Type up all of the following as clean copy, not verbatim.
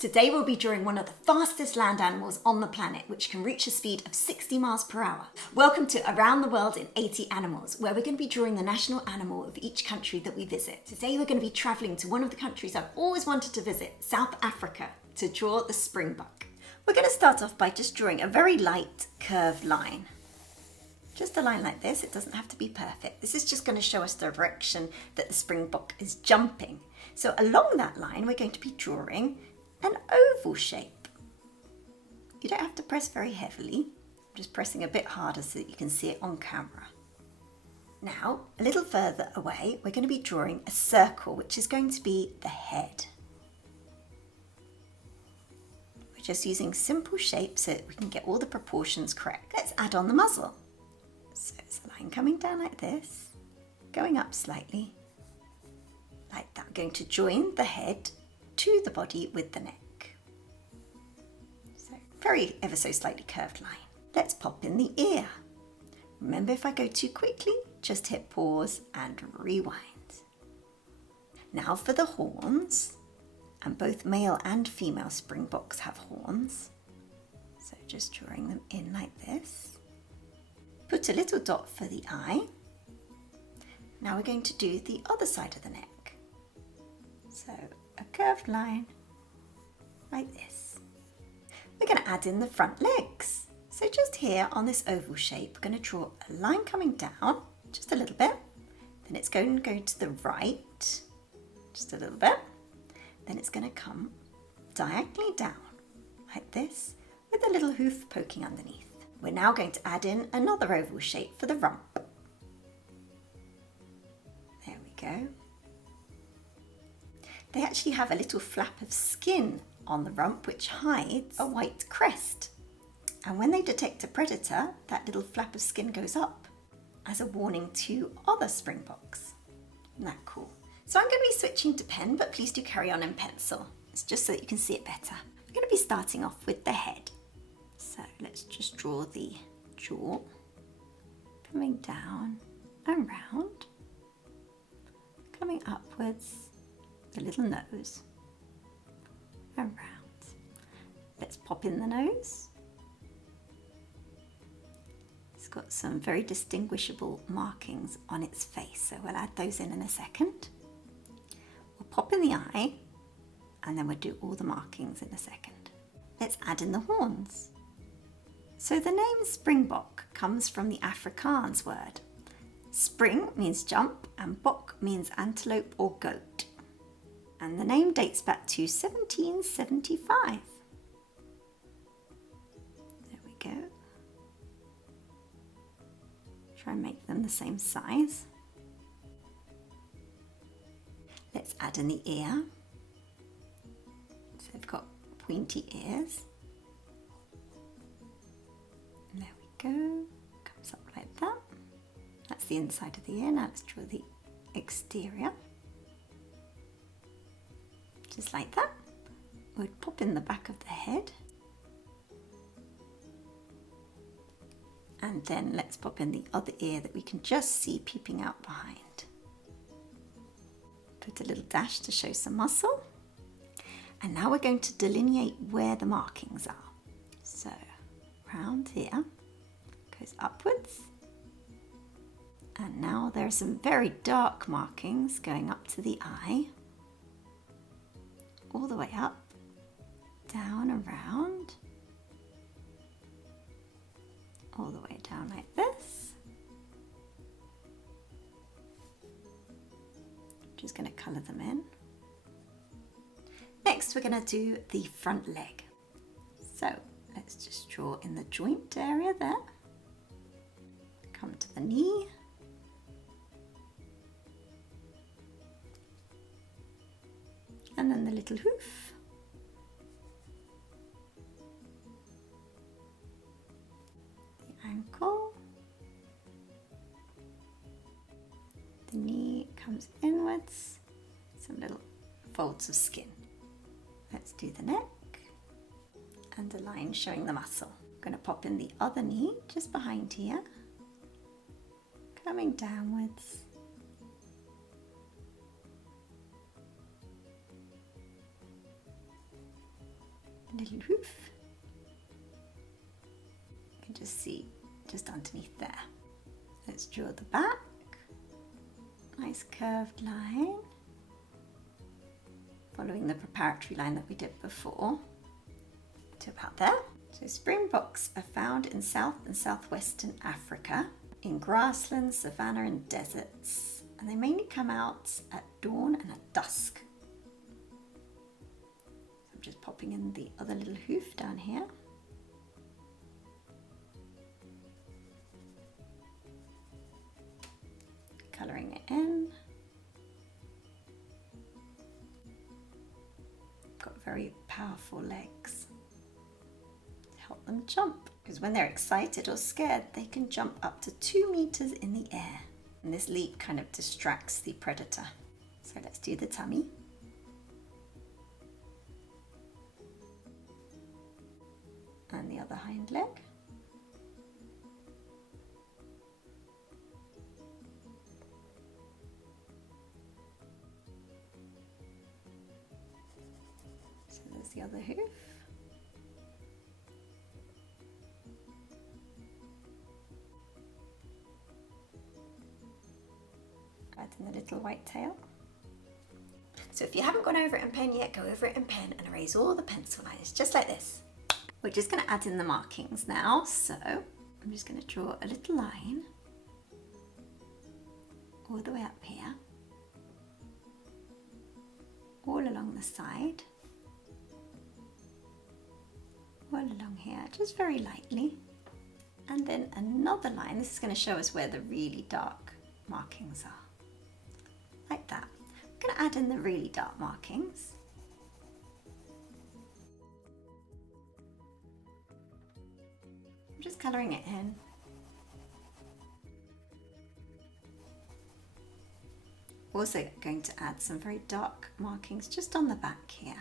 Today we'll be drawing one of the fastest land animals on the planet, which can reach a speed of 60 miles per hour. Welcome to Around the World in 80 Animals, where we're going to be drawing the national animal of each country that we visit. Today we're going to be travelling to one of the countries I've always wanted to visit, South Africa, to draw the Springbok. We're going to start off by just drawing a very light curved line. Just a line like this. It doesn't have to be perfect. This is just going to show us the direction that the Springbok is jumping. So along that line we're going to be drawing an oval shape. You don't have to press very heavily. I'm just pressing a bit harder so that you can see it on camera. Now, a little further away, we're going to be drawing a circle, which is going to be the head. We're just using simple shapes so that we can get all the proportions correct. Let's add on the muzzle. So it's a line coming down like this, going up slightly, like that. We're going to join the head to the body with the neck. So very ever so slightly curved line. Let's pop in the ear. Remember, if I go too quickly, just hit pause and rewind. Now for the horns, and both male and female Springboks have horns. So just drawing them in like this. Put a little dot for the eye. Now we're going to do the other side of the neck. So a curved line like this. We're going to add in the front legs. So just here on this oval shape, we're going to draw a line coming down just a little bit. Then it's going to go to the right just a little bit. Then it's going to come diagonally down like this with a little hoof poking underneath. We're now going to add in another oval shape for the rump. There we go. They actually have a little flap of skin on the rump which hides a white crest. And when they detect a predator, that little flap of skin goes up as a warning to other Springboks. Isn't that cool? So I'm going to be switching to pen, but please do carry on in pencil. It's just so that you can see it better. I'm going to be starting off with the head. So let's just draw the jaw, coming down and round, coming upwards, the little nose and round. Let's pop in the nose. It's got some very distinguishable markings on its face, so we'll add those in a second. We'll pop in the eye and then we'll do all the markings in a second. Let's add in the horns. So the name Springbok comes from the Afrikaans word. Spring means jump and bok means antelope or goat. And the name dates back to 1775. There we go. Try and make them the same size. Let's add in the ear. So they've got pointy ears. And there we go. Comes up like that. That's the inside of the ear. Now let's draw the exterior. Just like that. We'll pop in the back of the head. And then let's pop in the other ear that we can just see peeping out behind. Put a little dash to show some muscle. And now we're going to delineate where the markings are. So round here, goes upwards. And now there are some very dark markings going up to the eye. All the way up, down, around, all the way down like this. Just going to colour them in. Next we're going to do the front leg. So let's just draw in the joint area there. Come to the knee. And then the little hoof. The ankle. The knee comes inwards. Some little folds of skin. Let's do the neck. And a line showing the muscle. I'm going to pop in the other knee just behind here. Coming downwards. little hoof. You can just see just underneath there. Let's draw the back. Nice curved line, following the preparatory line that we did before to about there. So springboks are found in South and Southwestern Africa, in grasslands, savanna and deserts, and they mainly come out at dawn and at dusk. So I'm just popping in the other little hoof down here. Colouring it in. Got very powerful legs to help them jump, because when they're excited or scared they can jump up to 2 meters in the air, and this leap kind of distracts the predator. So let's do the tummy. And the other hind leg. The other hoof. Add in the little white tail. So if you haven't gone over it in pen yet, go over it in pen and erase all the pencil lines, just like this. We're just going to add in the markings now, so I'm just going to draw a little line all the way up here, all along the side, all along here, just very lightly, and then another line. This is going to show us where the really dark markings are, like that. I'm going to add in the really dark markings. I'm just colouring it in. Also going to add some very dark markings just on the back here.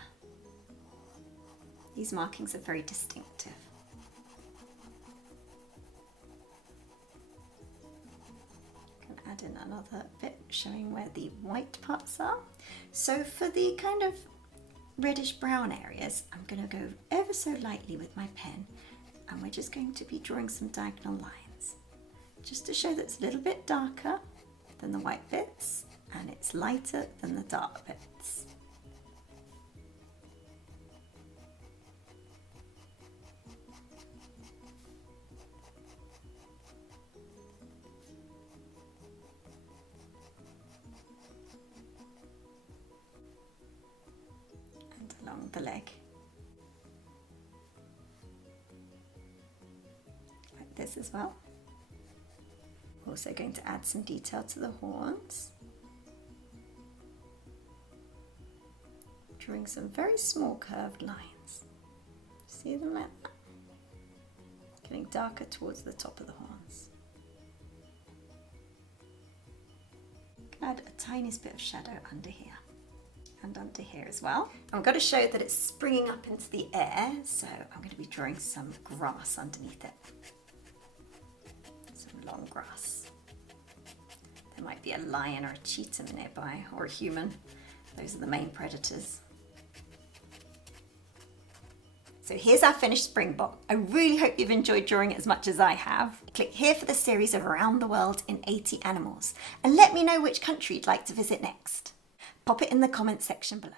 These markings are very distinctive. Can add in another bit showing where the white parts are. So for the kind of reddish brown areas, I'm going to go ever so lightly with my pen, and we're just going to be drawing some diagonal lines, just to show that it's a little bit darker than the white bits and it's lighter than the dark bits. And along the leg. Like this as well. Also going to add some detail to the horns. Drawing some very small curved lines. See them like that? Getting darker towards the top of the horns. Add a tiniest bit of shadow under here and under here as well. I'm going to show that it's springing up into the air, so I'm going to be drawing some grass underneath it. Some long grass. There might be a lion or a cheetah nearby, or a human. Those are the main predators. So here's our finished springbok. I really hope you've enjoyed drawing it as much as I have. Click here for the series of Around the World in 80 Animals, and let me know which country you'd like to visit next. Pop it in the comments section below.